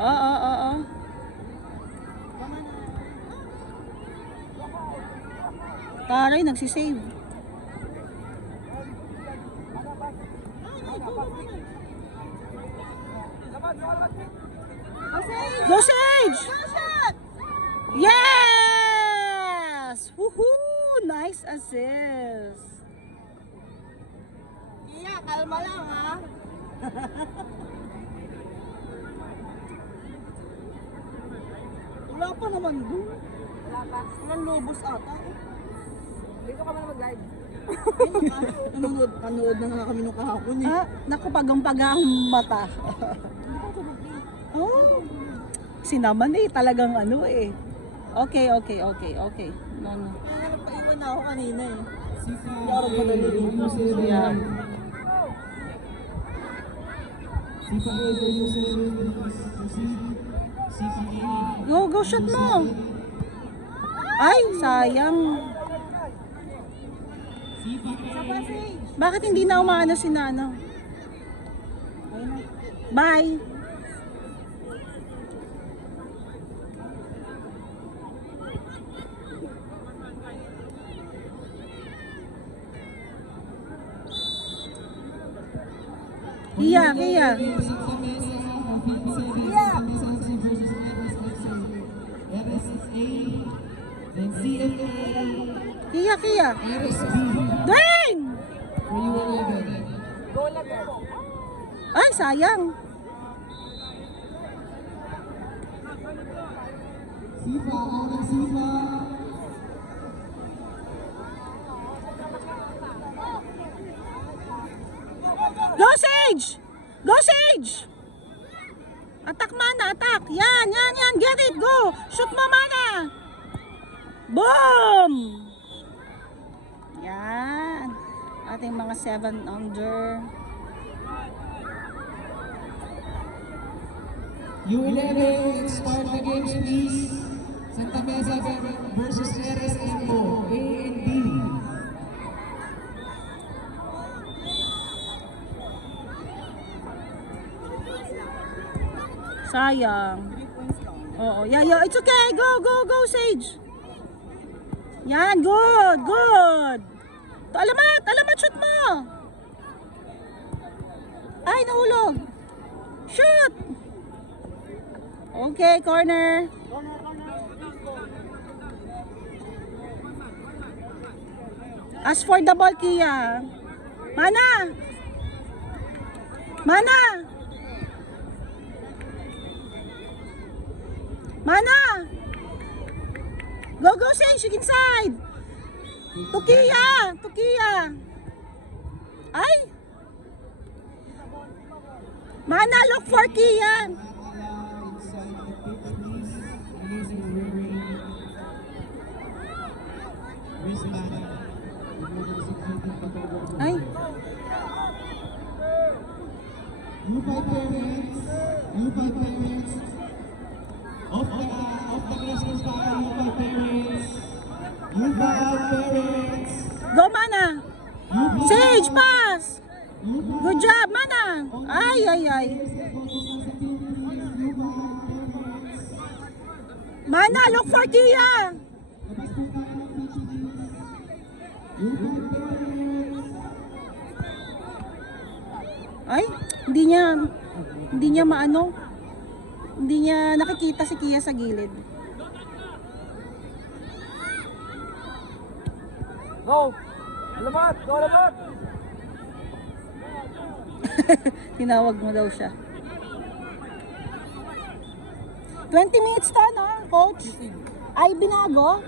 Oo. Taray, nagsisave. Go Sage! Yes! Woohoo! Nice assist. Iya, kalma lang ha. Wala pa naman doon. Wala pa. Walang lobos ata. Dito ka muna mag-live. Nanood na nga kami nung kahapon eh. Ah, naku, pagang-pagang mata. Oh, sinaman eh, talagang ano eh. Okay. No. Kaya nagpaiwan na ako kanina eh. Hindi ako nagmadali dito. Yeah. Go, shoot mo. Ay, sayang. Bakit hindi na umaano si Nano? Bye. Iya. Kia. Dang! Ay, sayang. Go Sage! Attack mana, attack! Yan! Get it! Go! Shoot mo mana! Boom! Yan! Ating mga 7 under. U11, start the games please. Santa Mesa versus RSMO, A and B. Sayang. Oo, yeah. It's okay. Go, Sage. Yan, good. Alamat, shoot mo. Ay, nahulog. Shoot. Okay, corner. As for the ball, Kia. Mana. Go, Sage, inside. Tukia. Ay. Mana, look for Kia. Ay. U5 parents. Off the Christmas party, U5 parents. Go, Mana. Sage, pass. Good job, Mana. Ay. Mana, look for Kia. Ay, hindi niya maano. Hindi niya nakikita si Kia sa gilid. Go! Alamat! Tinawag mo daw siya. 20 minutes to, no, coach? Ay, binago?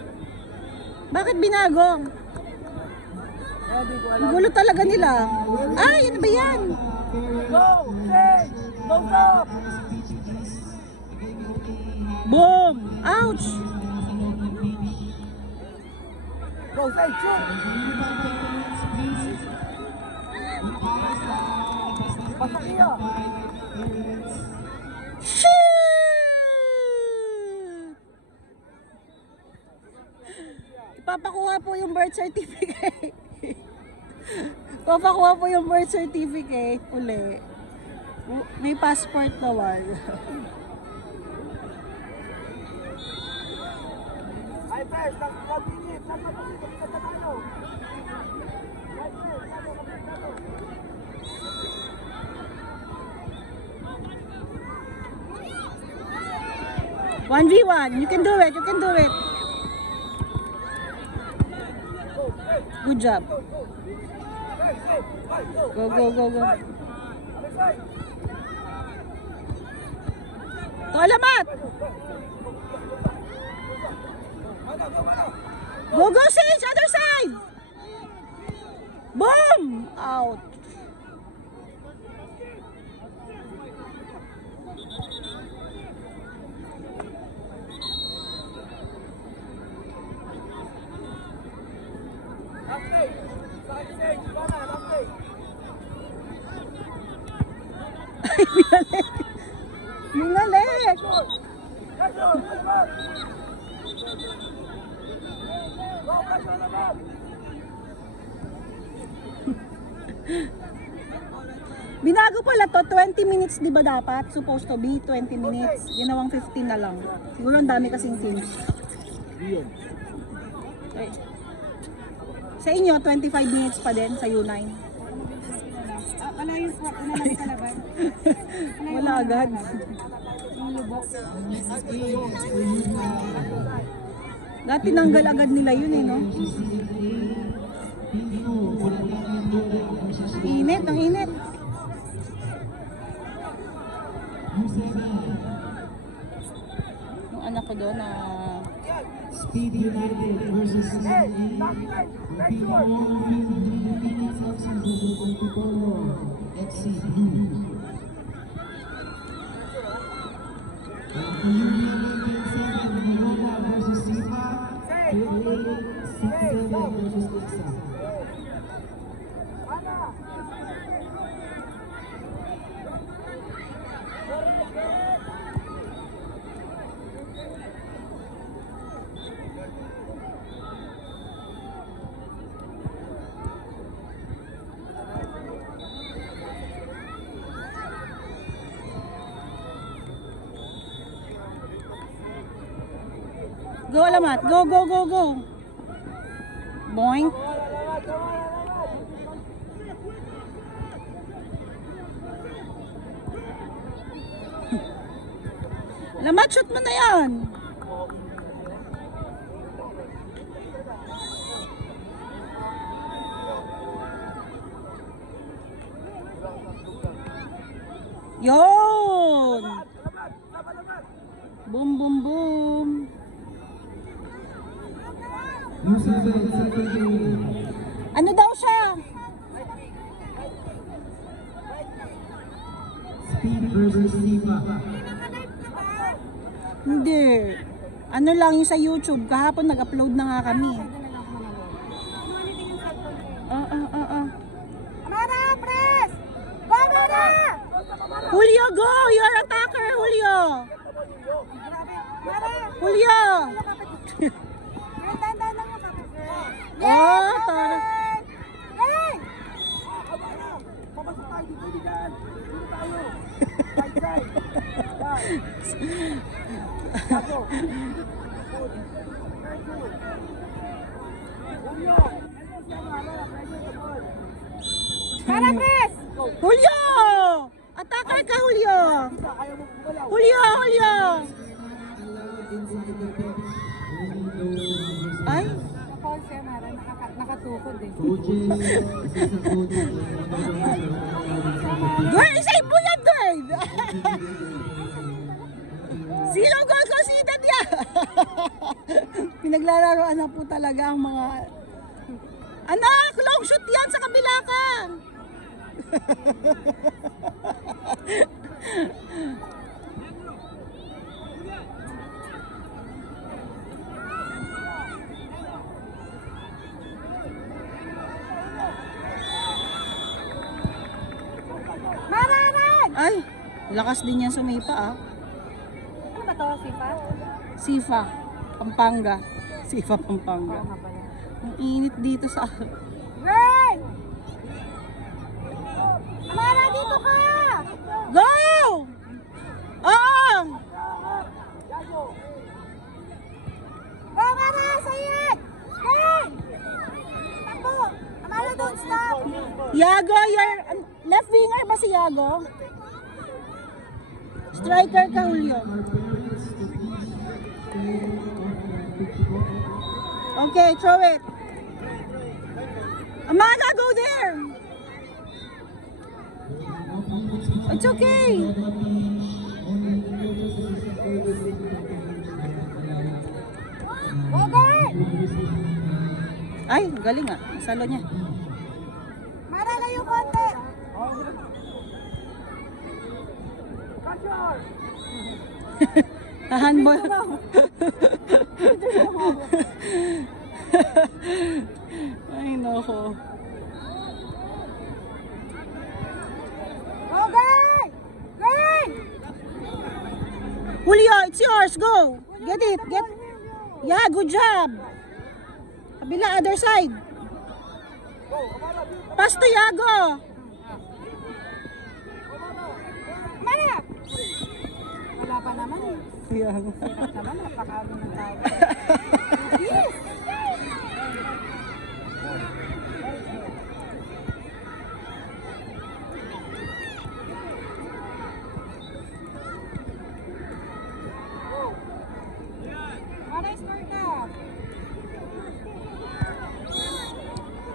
Bakit binago? Ang gulo talaga nila. Ay, ano ba yan? Go! Sage! Go! Boom! Ouch! Go! Sage! Shoot! Basta Kia! Shoot! Ipapakuha po yung birth certificate. Ipapakuha po yung birth certificate uli. May passport naman. Tess. Last 1 minute. Last 1 minute. Kapit na tayo. One v one. You can do it. You can do it. Good job. Go, go, go, go. To alamat. Go, go, Sage. Other side. Boom. Out. Minalik. Minalik. Binago pala to, 20 minutes di ba dapat? Supposed to be 20 minutes. Ginawang 15 na lang. Siguro ang dami kasing teams. Okay. Sa inyo, 25 minutes pa din sa U9. Ano yung inalagay sa laban? Wala agad. Yung lubok. Dati nanggal agad nila yun eh, no? Init, ang init. Yung anak ko doon na... Speed United versus FC Blue. Verona versus Sifa. 68-67 versus Texas. Go, alamat. Go, go, go, go. Boing. Alamat, shoot mo na yan. Yun. Boom, boom, boom. Ano daw siya? Speed versus Sifa. Hindi. Ano lang yung sa YouTube. Kahapon nag-upload na nga kami. Mara, press! Go, Mara! Julio, go! You're attacker, Julio! Mara! Julio! Tanda lang yung kapit. Oh, tara. Hey! Papasok tayo dito, diyan. Dito tayo. Right side. Ako. Mara, press! Julio! Attacker ka, Julio! Julio, Julio! Ay? Paul siya, Mara. Nakatukod eh. Girl, save mo yan, girl! Sino goal conceded yan? Pinaglalaroan na po talaga ang mga... Anak, long shoot yan sa kabila ka! Mararan! Ay, lakas din yan sumipa ah. Ano ba to, Sipa? Sifa, Pampanga. Sifa, Pampanga. Oo nga pala. Ang init dito sa... Ray! Mara, dito ka! Go! Oh! Go, Mara! Yago, your left winger ba si Yago? Striker ka, Julio. Okay, throw it. Amanda, go there. It's okay. Ay, galing ah. Salo niya. Marala yung konti. Handball. Ay, noko. Okay! Good! Julio, it's yours. Go. Get it. Get. Yeah, good job. Kabila, other side. Pass to Yago. Mara! Wala pa naman eh. Yeah. Hirap naman, napakami ng tao. Mara, score ka.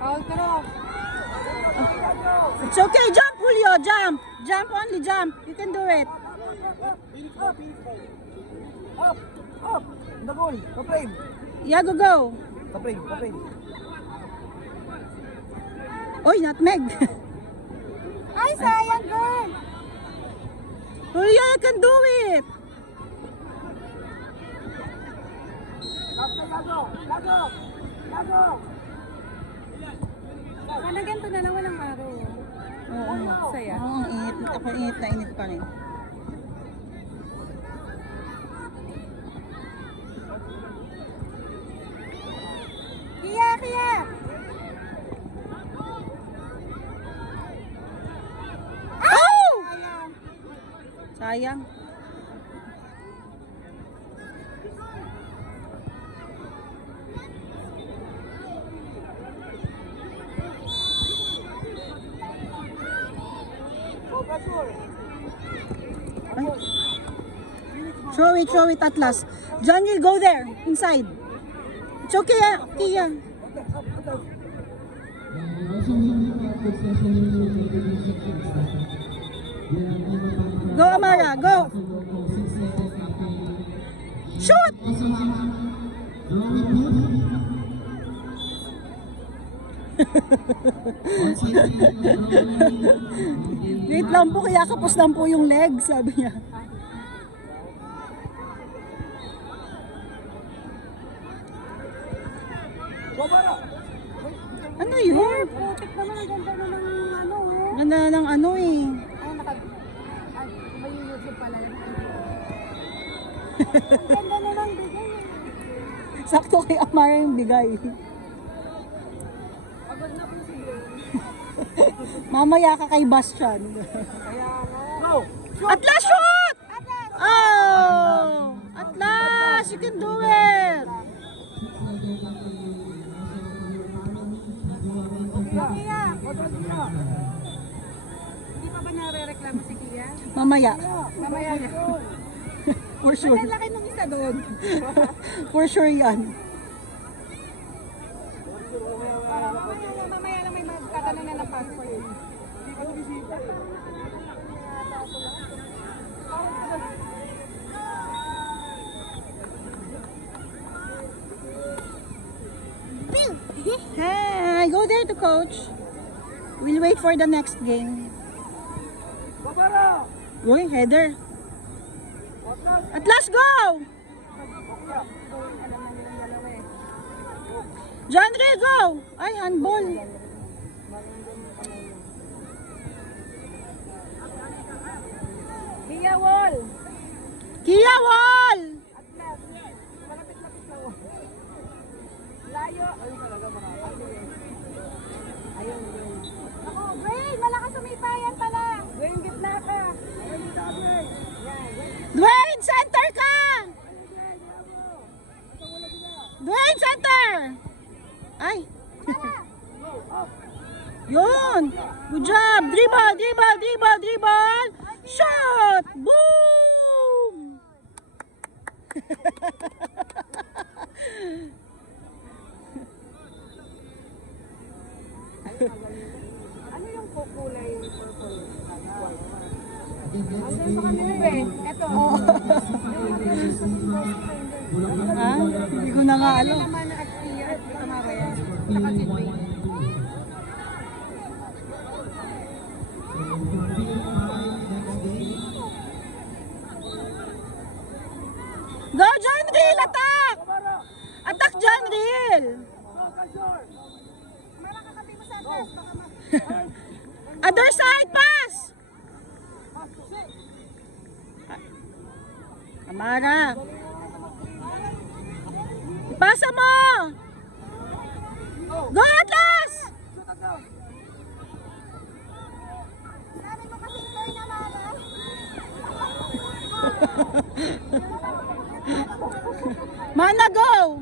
Foul throw. It's okay. Jump, Julio. Jump. Jump only. Jump. You can do it. Up! Up! The goal! Ka-frame! Yago, go. Ka-frame! Ka-frame! Oy, nutmeg. Ay, sayang, girl. Julio, you can do it. After Gago! Gago! Gago! Sana ganito na lang walang araw. Oo. Saya. Oo, ang init. Ako init na init pa rin. Kiya, kiya. Oh! Sayang. Sayang. Oh, pressure! Throw it, Atlas. John, you go there, inside. It's okay, Kia. Go, Amara, go. Shoot! Wait lang po, kaya kapos lang po yung leg, sabi niya. Bumara! Ano yun? Putik naman, ang ganda na ng ano. Oh. Ganda ng ano eh. Ay, ay, may YouTube pala. Ang ganda na ng bigay. Sakto kay Amara yung bigay. Pagod na po si Gray. Mamaya ka kay Bastian. Kaya nga! Go! Atlas, shoot! Oh! Atlas, you can do it! Kiya, hindi pa ba nare-reklamo si Kiya? Mamaya, Mamaya na. for sure. Ang laki nung isa doon. For sure yan. Mamaya lang may magtatanong na ng passport. Hey, go there to coach. We'll wait for the next game. Bumara! Uy, header. Atlas, go! John Ray, go! Ay, handball. Kiya Wall. Kia Wall! Malapit-lapit lang. Layo. Ayun talaga marami. Ayun. Ako, Wayne, malakas sumipayan pala. Wayne, gitna ka. Wayne, gitna ka, Wayne. Dwayne, center ka! Dwayne, center! Ay. Yun! Good job! Dribble! Dribble! Dribble! Dribble! Shot! Boom! Ano yung kulay purple? Ano sa kanila eh? Ito. Ha? Hindi ko na nga alam. Naman na clear. Ito nga ba yan? Saka si Dwayne. Go, John Reel! Attack! Attack, John Reel! Makakatabi mo sa address. Baka ma... Other side, pass! Amara. Ipasa mo! Go, Atlas! Sabi mo kasi Dwayne na mama. Mana, go!